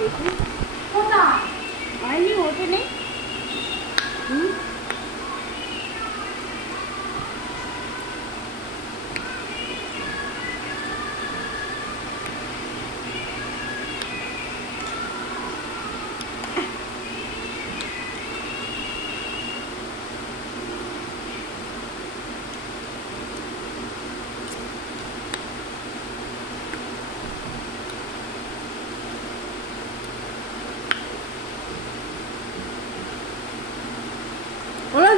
দেখি কোথায় হয়নি ওঠে নেই।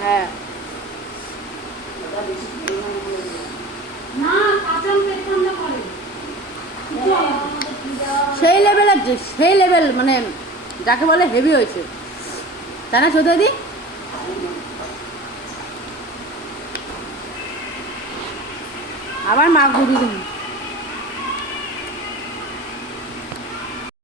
হ্যাঁ। সেই লেভেল সেই লেভেল মানে যাকে বলে হেভি হয়েছে। তাই না চৌধুরী আবার মাছ ঘুরিয়ে দিন